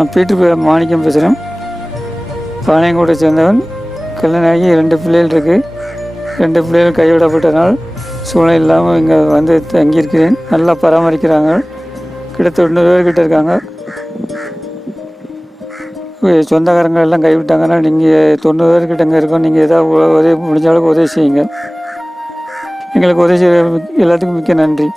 நான் பீட்டர் மாணிக்கம் பேசுகிறேன். பாளையங்கோட்டை சேர்ந்தவன். கல்யாணம் ஆகி 2 பிள்ளைகள் இருக்குது. 2 பிள்ளைகள் கைவிடப்பட்டனால் சூழ்நிலை இல்லாமல் இங்கே வந்து தங்கியிருக்கிறேன். நல்லா பராமரிக்கிறாங்க. கிட்டத்தட்ட 90 பேர்கிட்ட இருக்காங்க. சொந்தக்காரங்க எல்லாம் கைவிட்டாங்கன்னா நீங்கள் 90 பேர்கிட்ட இங்கே இருக்கோம். நீங்கள் ஏதாவது உதவி முடிஞ்ச அளவுக்கு உதவி செய்யுங்க. எங்களுக்கு உதவி செய்ய எல்லாத்துக்கும் மிக்க நன்றி.